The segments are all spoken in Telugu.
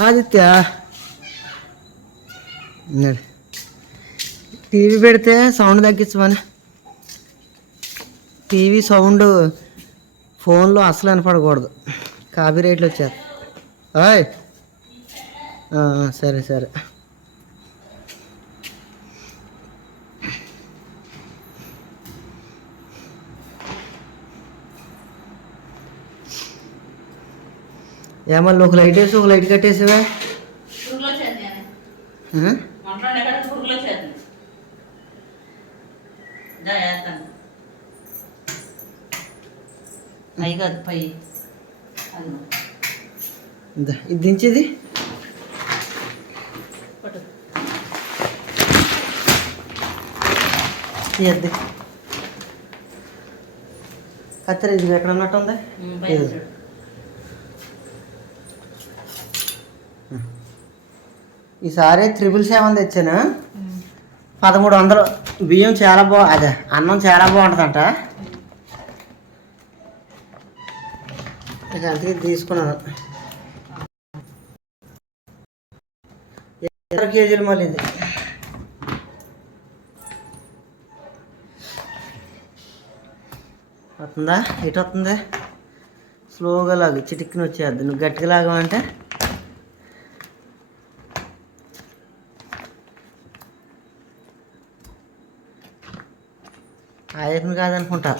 ఆదిత్య. టీవీ పెడితే సౌండ్ తగ్గించమని. టీవీ సౌండ్ ఫోన్లో అసలు వినపడకూడదు. కాపీ రేట్లు వచ్చారు సరే సరే. ఏమన్నా ఒక లైట్ వేసి ఒక లైట్ కట్టేసావా? పై కాదు పై. ఇందా, దించేది. కత్తెర ఇది ఎక్కడ ఉన్నట్టు ఉంది ఉమ్, బయట చూడు. ఈసారి త్రిపుల్ సెవెన్ తెచ్చాను. పదమూడు వందలు. బియ్యం చాలా బా అదే అన్నం చాలా బాగుంటుందంట. ఇక అందుకే తీసుకున్నాను. ఇరవై కేజీలు మళ్ళీ ఇది. వస్తుందా? ఎటు వస్తుంది? స్లోగా లాగు చిటిక్కిన వచ్చేద్ది నువ్వు గట్టిగా లాగమంటే ఆయకను కాదనుకుంటా.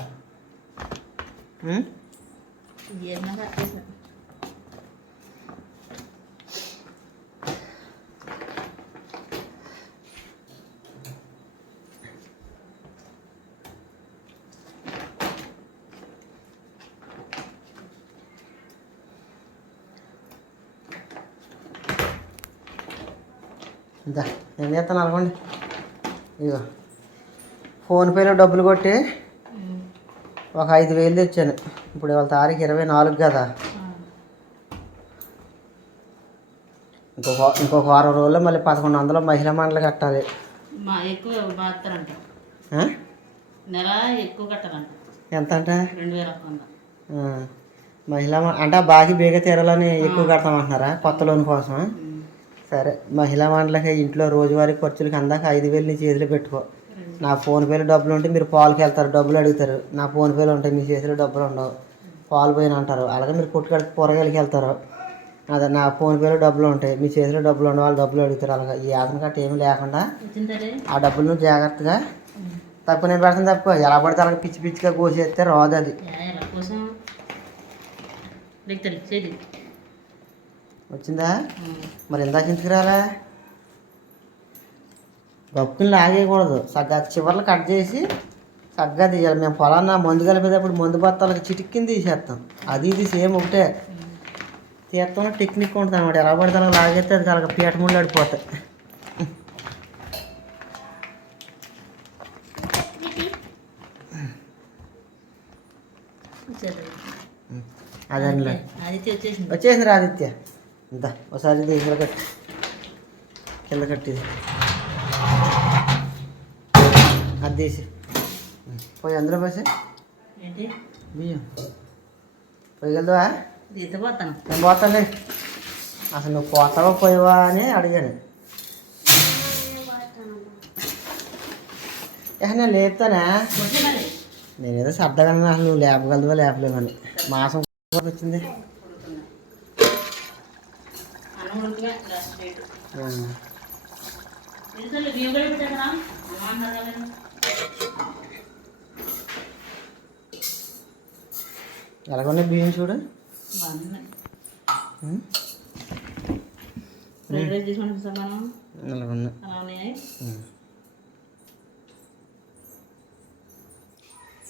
ఇందా నేను చేస్తాను అనుకోండి ఇగో ఫోన్పేలో డబ్బులు కొట్టి. ఒక ఐదు వేలు తెచ్చాను ఇప్పుడు ఇవాళ తారీఖు ఇరవై నాలుగు కదా. ఇంకొక ఇంకొక వారం రోజుల్లో మళ్ళీ పదకొండు వందలు మహిళా మండలి కట్టాలి మా ఎక్కువ బాగుతారంట ఆ? నెల ఎక్కువ కట్టాలంట ఎంత అంట రెండు వేల. మహిళా అంటే బాకీ బేగ తీరాలని ఎక్కువ కడతామంటున్నారా కొత్త లోన్ కోసం. సరే మహిళా మండలికి ఇంట్లో రోజువారీ ఖర్చులకి అందాక ఐదు వేలు నీ చేతిలో పెట్టుకో నా ఫోన్పేలో డబ్బులు ఉంటే మీరు పాలకి వెళ్తారు డబ్బులు అడుగుతారు. నా ఫోన్పేలో ఉంటాయి మీ చేతిలో డబ్బులు ఉండవు. పాలు పోయిన అంటారు. అలాగే మీరు పుట్టుకడికి కూరగాయలకి వెళ్తారు. అదే నా ఫోన్పేలో డబ్బులు ఉంటాయి మీ చేతిలో డబ్బులు ఉండవు వాళ్ళు డబ్బులు అడుగుతారు. అలాగా ఈ ఆతన కట్ట ఏమీ లేకుండా ఆ డబ్బులు నువ్వు జాగ్రత్తగా తప్పు నేను పెడతాను తప్ప. ఎలా పడితే అలాగే పిచ్చి పిచ్చిగా కోసేస్తే రాదు అది. వచ్చిందా? మరి ఇందాక ఇంటికి రాలా? గప్పుకుని లాగేయకూడదు సగ్గా చివర్లు కట్ చేసి సగ్గా తీయాలి. మేము పొలాన్న మందు కలిపేటప్పుడు మందు బత్తాలకు చిటిక్కింది తీసేస్తాం. అది ఇది సేమ్ ఒకటే. తీస్తాం టెక్నిక్ ఉంటుంది అనమాట ఎలా పడితే అలా లాగేస్తే అది అలాగ పీట ముళ్ళు అడిపోతాయి అదే వచ్చేసింది రా ఆదిత్య. ఇంత ఒకసారి ఇది కింద కట్టి కింద కట్టేది తీసి పోయి అందులో పోసి. ఏంటి? బియ్యం. పోయగలవా తీతపోతాను నేను పోతాలే అసలు నువ్వు పోతావా పోయావా అని అడిగాను. నేను లేపుతానా? నేనేదో సర్దగా అసలు నువ్వు లేపగలవా లేపలేవని. మాసం వచ్చింది. బియ్యం కూడా పెట్టారా అమ్మ అన్నారు కదా ఎలాగొన్నా బియ్యం చూడు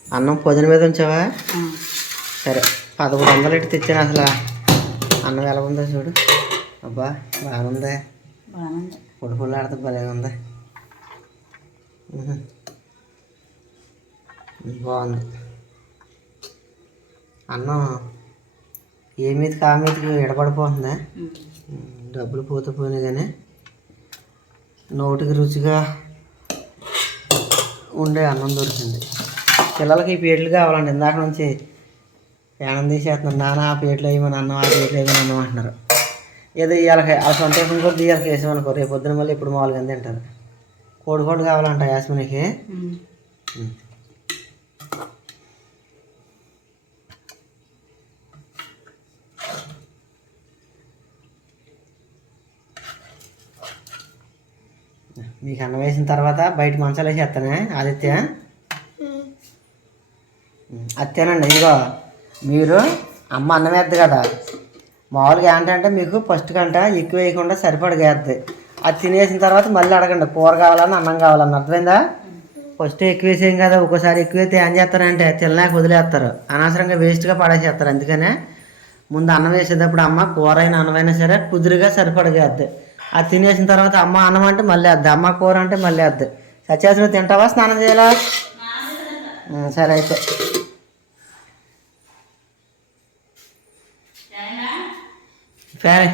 అన్నం పొదిన మీద ఉంచావా? సరే పదమూడు వందలు ఇటు తెచ్చాను అసలు. అన్నం ఎలా ఉందో చూడు. అబ్బా బాగుందే. పొడి పొడి ఆడితే భలే ఉంది. బాగుంది. అన్నం ఏ మీదకి ఆ మీదకి ఎడబడిపోతుందా? డబ్బులు పోతే పోయినాయి కానీ నోటికి రుచిగా ఉండే అన్నం దొరికింది. పిల్లలకి ఈ పేట్లు కావాలండి. ఇందాక నుంచి ప్రాణం తీసేస్తున్నారు. నాన్న ఆ పేట్లు వేయమని అన్నం ఆ పేట్లు వేయమని అన్నం అంటున్నారు. ఏదో ఇవాళ ఆ సొంత కూడా ఇవాళ వేసామనుకో రేపు పొద్దున మళ్ళీ ఇప్పుడు మామూలుగా తింటారు కోడి కోడి కావాలంట యాస్మినికి. మీకు అన్నం వేసిన తర్వాత బయట మంచాలు వేసి వేస్తానే ఆదిత్య? అత్తేనండి ఇదిగో మీరు అమ్మ అన్నం వేద్ది కదా. మామూలుగా ఏంటంటే మీకు ఫస్ట్ గంట ఎక్కువ వేయకుండా సరిపడగా వేద్ది. అది తినేసిన తర్వాత మళ్ళీ అడగండి కూర కావాలని అన్నం కావాలని అర్థమైందా? ఫస్ట్ ఎక్కువ వేసేయం కదా ఒక్కోసారి ఎక్కువ అయితే ఏం చేస్తారంటే తినలేక వదిలేస్తారు. అనవసరంగా వేస్ట్గా పడేసేస్తారు అందుకనే ముందు అన్నం వేసేటప్పుడు అమ్మ కూర అయినా అన్నమైనా సరే కుదురుగా సరిపడగా వేద్ది. అది తినేసిన తర్వాత అమ్మ అన్నం అంటే మళ్ళీ వద్దు అమ్మ కూర అంటే మళ్ళీ వద్దు. సత్యాసిన తింటావా? స్నానం చేయాలా? సరే అయితే. సరే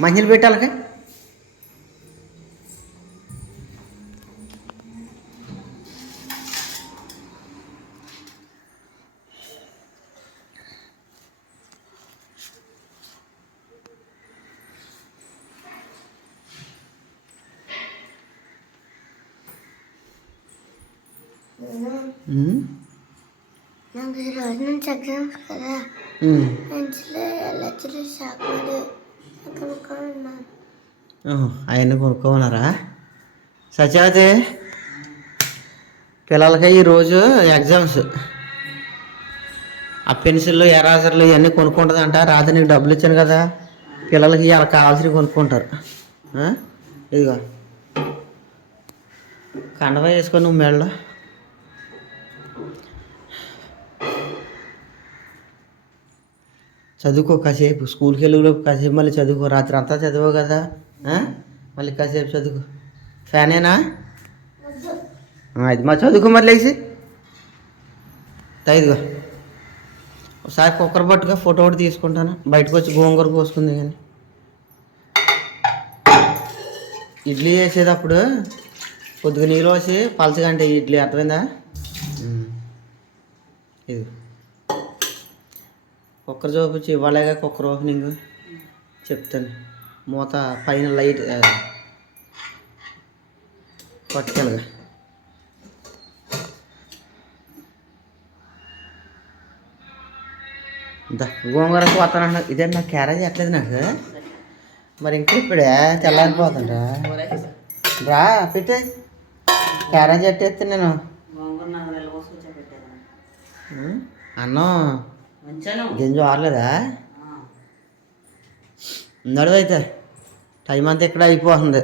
మంచిలు పెట్టాలకి? అవన్నీ కొనుక్కోమన్నారా? సత్యవతి పిల్లలకి ఈరోజు ఎగ్జామ్స్. ఆ పెన్సిళ్ళు ఎరాజర్లు ఇవన్నీ కొనుక్కుంటుందంట. రాత్రి నీకు డబ్బులు ఇచ్చాను కదా. పిల్లలకి ఇలా కావాల్సినవి కొనుక్కుంటారు. ఇదిగో. కండవ వేసుకొని నువ్వు మెడలో. చదువుకో కాసేపు. స్కూల్కి వెళ్ళేలోపు కాసేపు మళ్ళీ చదువుకో. రాత్రి అంతా చదువు కదా. మళ్ళీ కాసేపు చదువుకో. ఫ్యానేనా? ఇది మా చదువుకో మరి లేచి. తా ఇదిగో. ఒకసారి కుక్కర్ పట్టుగా ఫోటో ఒకటి తీసుకుంటాను. బయటకు వచ్చి గోంగూర కోసుకుంది కానీ. ఇడ్లీ చేసేటప్పుడు కొద్దిగా నీళ్ళు పోసి పలచగా అంటే ఇడ్లీ అర్థమైందా. ఇది కుక్కర్ చూపించి ఇవ్వలేగా కుక్కర్ ఓపెనింగ్? చెప్తాను. మూత పైన లైట్ పట్టుకెళ్ళగా. దా గోంగూరకు పోతానంట ఇదే నాకు క్యారేజ్ ఎట్లేదు నాకు. మరి ఇంక ఇప్పుడే తెల్లారిపోతుందా రా పెట్టే. క్యారేజ్ ఎట్టేస్తే నేను. గోంగూర? అన్నం. గింజ ఆరలేదా ఆ. నడువైతే. టైం అంతా ఇక్కడ అయిపోతుంది.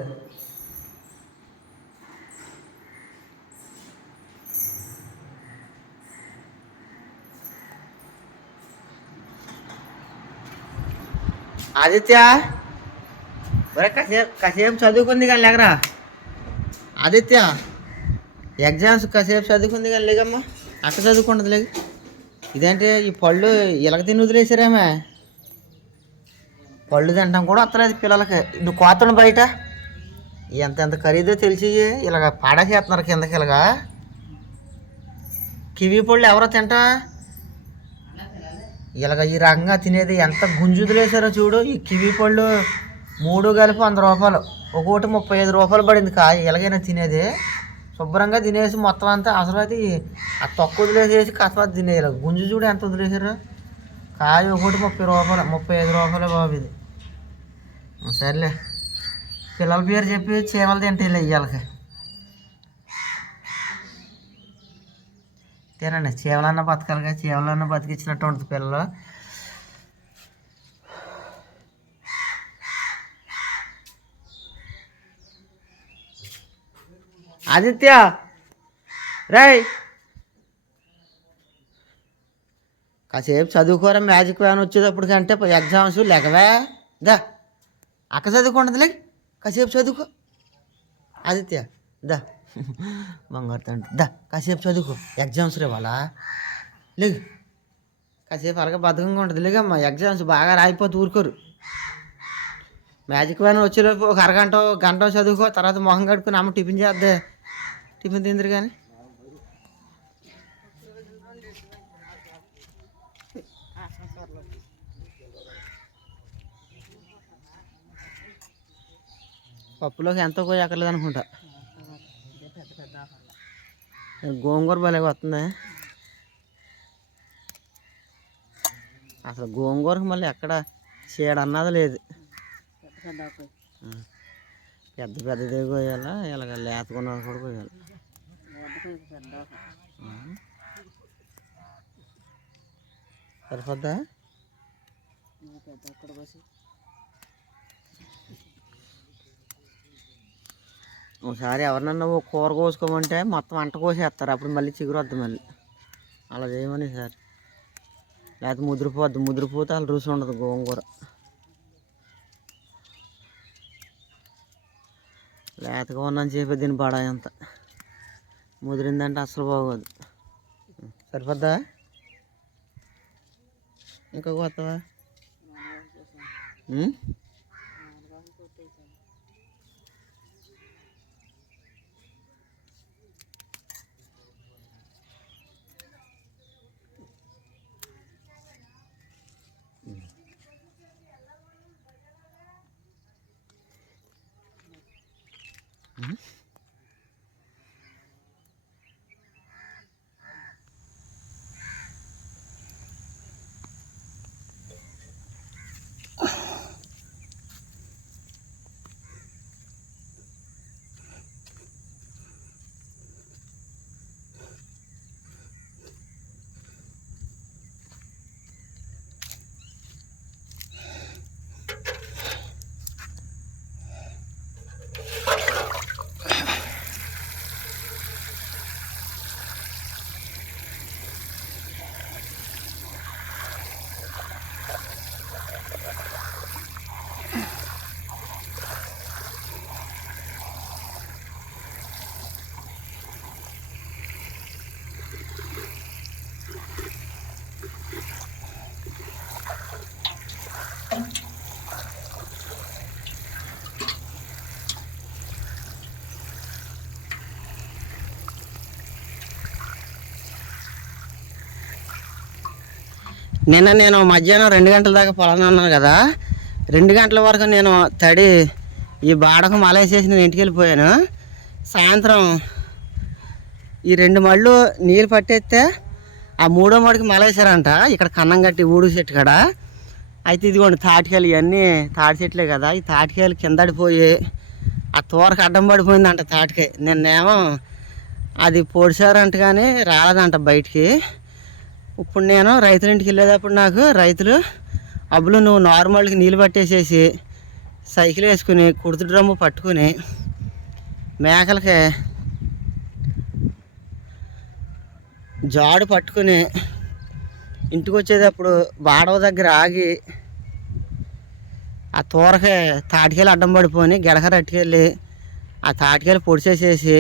ఆదిత్య ఒరే కాసేపు కాసేపు చదువుకుంది కానీ లేకరా? ఆదిత్య ఎగ్జామ్స్ కాసేపు చదువుకుంది కానీ లేకమ్మా. అక్క చదువుకుంటుంది లేక. ఇదేంటి ఈ పళ్ళు ఇలాగ తిని వదిలేసారేమే పళ్ళు తింటాం కూడా వస్తలేదు పిల్లలకి. నువ్వు కోతను బయట. ఎంత ఎంత ఖరీదో తెలిసి ఇలాగ పాడేసేస్తున్నారు కిందకి ఇలాగా. కివి పళ్ళు ఎవరో తింటా? ఇలాగ ఈ రకంగా తినేది ఎంత గుంజుదులేసారో చూడు. ఈ కివి పళ్ళు మూడు కలిపి వంద రూపాయలు. ఒక్కొక్కటి ముప్పై ఐదు రూపాయలు పడింది కాయ ఎలాగైనా తినేది. శుభ్రంగా తినేసి మొత్తం అంతా అసలు అయితే ఆ తొక్క వదిలేసేసి కసమతి తినేయాలి. గుంజు చూడు ఎంత వదిలేసారు కాయ ఒకటి ముప్పై రూపాయలు ముప్పై ఐదు రూపాయలు బాబు ఇది. సర్లే. పిల్లల పేరు చెప్పి చీమలు తింటే ఇయ్యాలకి. తినండి చీమలన్న బతకాలిగా చీమలన్న బతికించినట్టు ఉంటుంది పిల్లలు. ఆదిత్య! రై కాసేపు చదువుకోరా మ్యాజిక్ వ్యాన్ వచ్చేటప్పుడు కంటే ఎగ్జామ్స్ లెగవే దా. అక్క చదువుకుంటుందిలే. కాసేపు చదువుకో. ఆదిత్య దా. బంగారు తండ్రి దా. కాసేపు చదువుకో. ఎగ్జామ్స్ రేవాలా లేదు కాసేపు అలాగే బద్ధకంగా ఉంటుంది. లేగమ్మా ఎగ్జామ్స్ బాగా రాయిపోతే ఊరుకోరు. మ్యాజిక్ వ్యాన్ వచ్చేలోపు ఒక అరగంట గంట చదువుకో తర్వాత మొహం కడుక్కుని అమ్మ టిఫిన్ చేద్దే. టిఫిన్ తిందరు కానీ. పప్పులోకి ఎంతో పోయి అనుకుంటా గోంగూర భలే వస్తుంది. అసలు గోంగూరకు మళ్ళీ ఎక్కడ చీడ అన్నది లేదు. పెద్ద పెద్దది పెద్దదే కోయాలా ఇలాగ లేతకున్నది కూడా కోయాలి. సరిపోద్దా ఇది పెద్ద అక్కడ కోసి ఒకసారి ఎవరినన్నా ఓ కూర కోసుకోమంటే మొత్తం అంట కోసేస్తారు. అప్పుడు మళ్ళీ చిగురు వద్దు మళ్ళీ. అలా చేయమని సార్. లేకపోతే ముదిరిపోద్ది. ముదిరిపోతే అలా రుచి ఉండదు గోంగూర. లేతగా ఉన్నాను చెప్పి దీని బడాయి అంత. ముదిరిందంటే అసలు బాగోదు. సరిపోద్దా? ఇంకా కొత్తవా? Mm-hmm. నిన్న నేను మధ్యాహ్నం రెండు గంటల దాకా పొలం ఉన్నాను కదా రెండు గంటల వరకు నేను తడి ఈ బాడకం మలేసేసి నేను ఇంటికి వెళ్ళిపోయాను. సాయంత్రం ఈ రెండు మళ్ళు నీళ్ళు పట్టేస్తే ఆ మూడో మడికి మలేసారంట ఇక్కడ కన్నం కట్టి ఊడు చెట్టు కాడ. అయితే ఇదిగోండి తాటికాయలు ఇవన్నీ తాటి చెట్లే కదా ఈ తాటికాయలు కిందడిపోయి ఆ తోరకు అడ్డం పడిపోయిందంట తాటికాయ. నిన్నేమో అది పొడిచారంట కానీ రాలేదంట బయటికి. ఇప్పుడు నేను రైతుల ఇంటికి వెళ్ళేటప్పుడు నాకు రైతులు అబ్బులు నువ్వు నార్మల్కి నీళ్ళు పట్టేసేసి సైకిల్ వేసుకుని కుడుతు డ్రమ్ము పట్టుకుని మేకలకి జాడు పట్టుకుని ఇంటికి వచ్చేటప్పుడు బాడవ దగ్గర ఆగి ఆ తోరకి తాటికెళ్ళి అడ్డం పడిపోయి గెడకర అట్టుకెళ్ళి ఆ తాటికెళ్ళి పొడిచేసేసి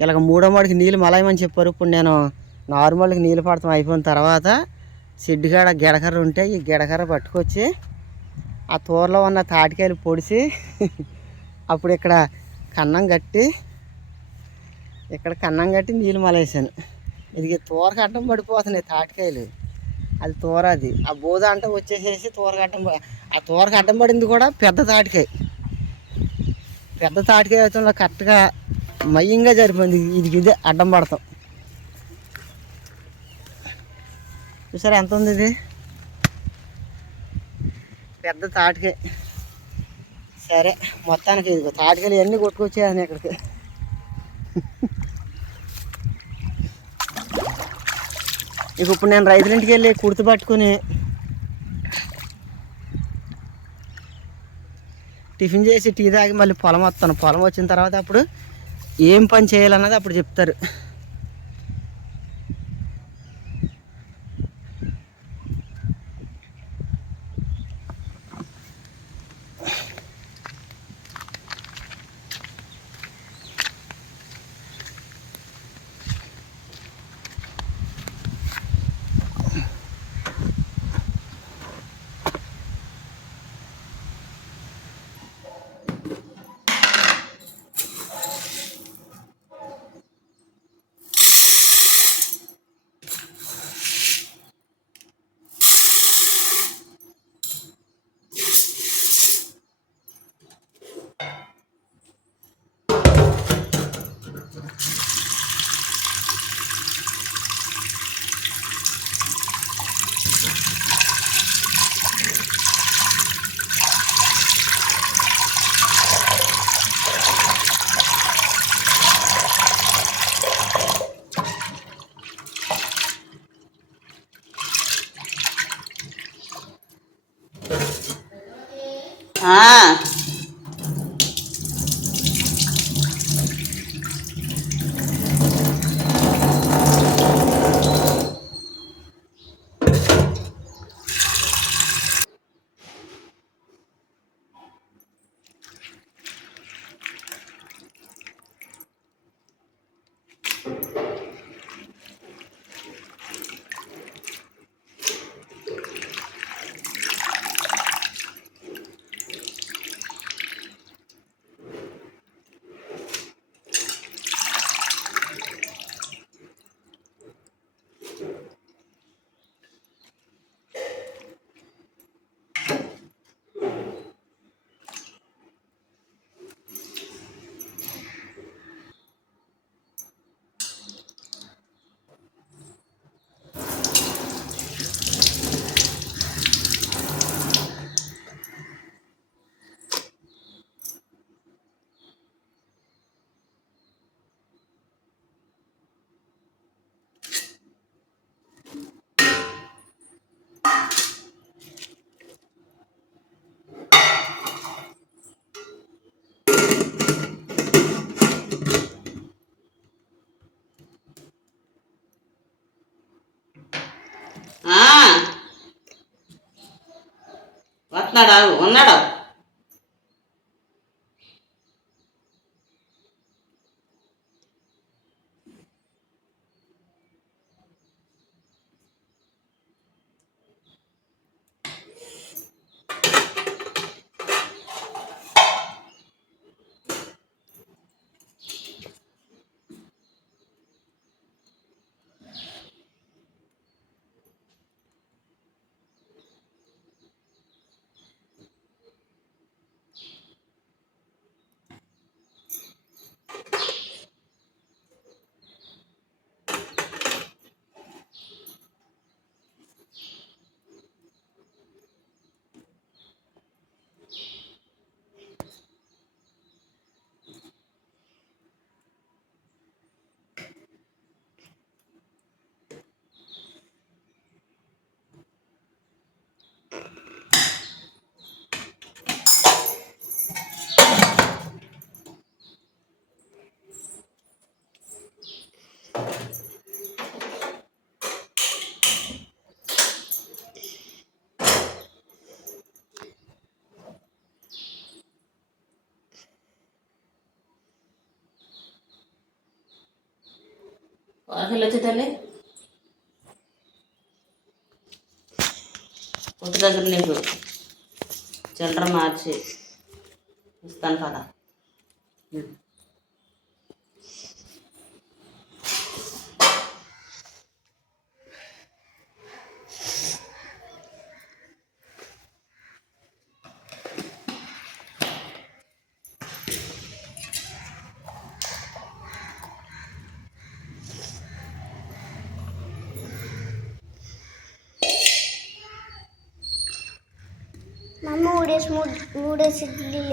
ఇలాగ మూడో మాడికి నీళ్ళు మలాయమని చెప్పారు. ఇప్పుడు నేను నార్మల్గా నీళ్ళు పడతాం అయిపోయిన తర్వాత సిడ్డుగాడ గిడకర్ర ఉంటే ఈ గిడకర్ర పట్టుకొచ్చి ఆ తోరలో ఉన్న తాటికాయలు పొడిచి అప్పుడు ఇక్కడ కన్నం కట్టి ఇక్కడ కన్నం కట్టి నీళ్ళు మలేసాను ఇది తోర అడ్డం పడిపోతున్నాయి తాటికాయలు. అది తోర అది. ఆ బోధ అంట వచ్చేసేసి తోర అడ్డం ఆ తోర అడ్డం పడింది కూడా పెద్ద తాటికాయ. పెద్ద తాటికాయ అవుతుందో కరెక్ట్గా మయ్యంగా జరిపోయింది. ఇది ఇదే అడ్డం పడతాం. చూసారా ఎంత ఉంది ఇది? పెద్ద తాటికాయ. సరే మొత్తానికి ఇదిగో తాటికాయలు ఇవన్నీ కొట్టుకొచ్చేయాలి ఇక్కడికి. ఇక ఇప్పుడు నేను రైతుల ఇంటికి వెళ్ళి కుర్తి పట్టుకుని టిఫిన్ చేసి టీ తాగి మళ్ళీ పొలం వస్తాను. పొలం వచ్చిన తర్వాత అప్పుడు ఏం పని చేయాలన్నది అప్పుడు చెప్తారు. వస్తాడా ఉన్నాడా খেলেছে তাহলে उठ దగ్గర నీకు చిల్లర మార్చి ఇస్తాను కదా ನಮ್ಮ ಓಡಿಸ್ ಮೂಡಿಸಿರ್ಲಿಲ್ಲ.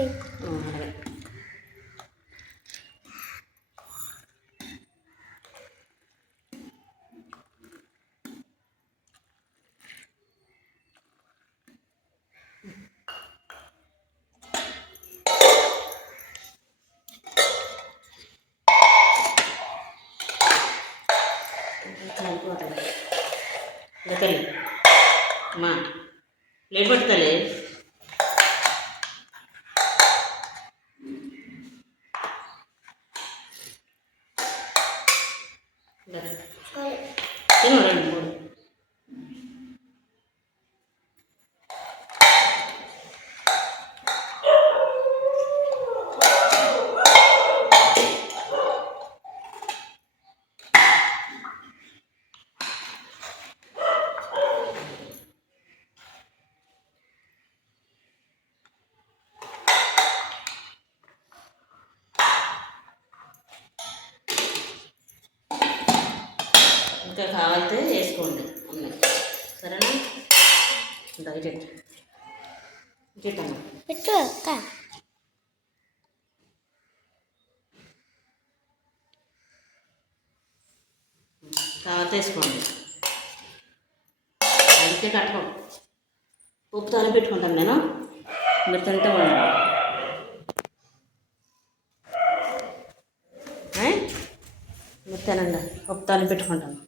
చేసుకోండి అయితే కట్టం ఉప్పు తాలి పెట్టుకుంటాను నేను. మీరు తింటే ఉండండి మీరు తినండి. ఉప్పు తాలి పెట్టుకుంటాను.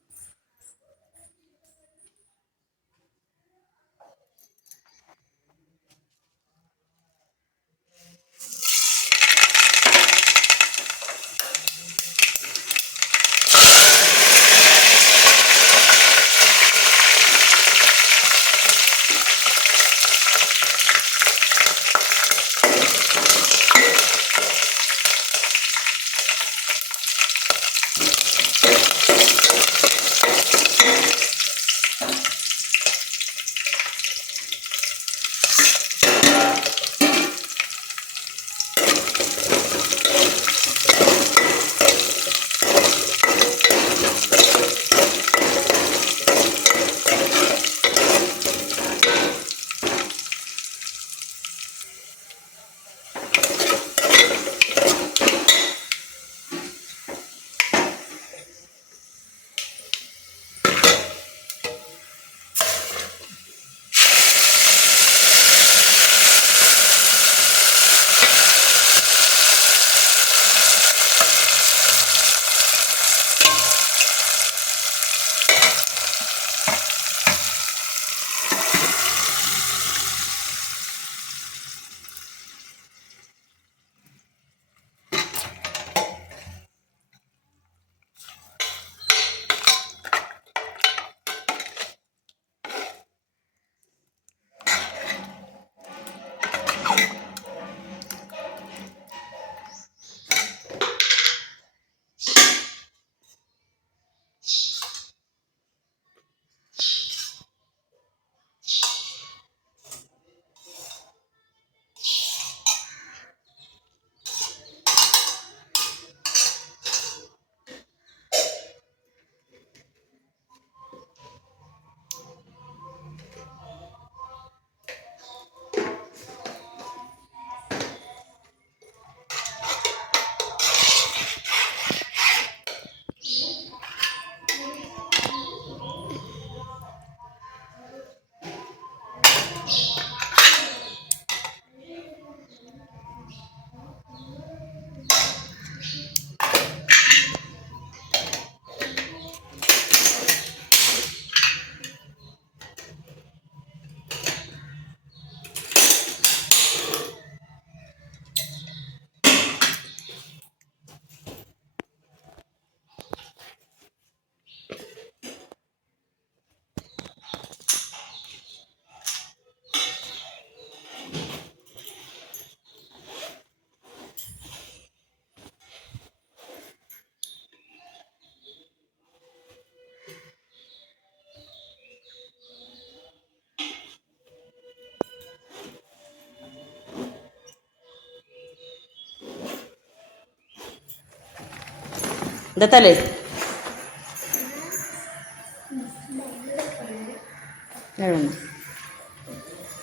దత్తలే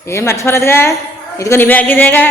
ఏం మర్చిపోలేదుగా ఇదిగో నీ బ్యాగ్ ఇదేగా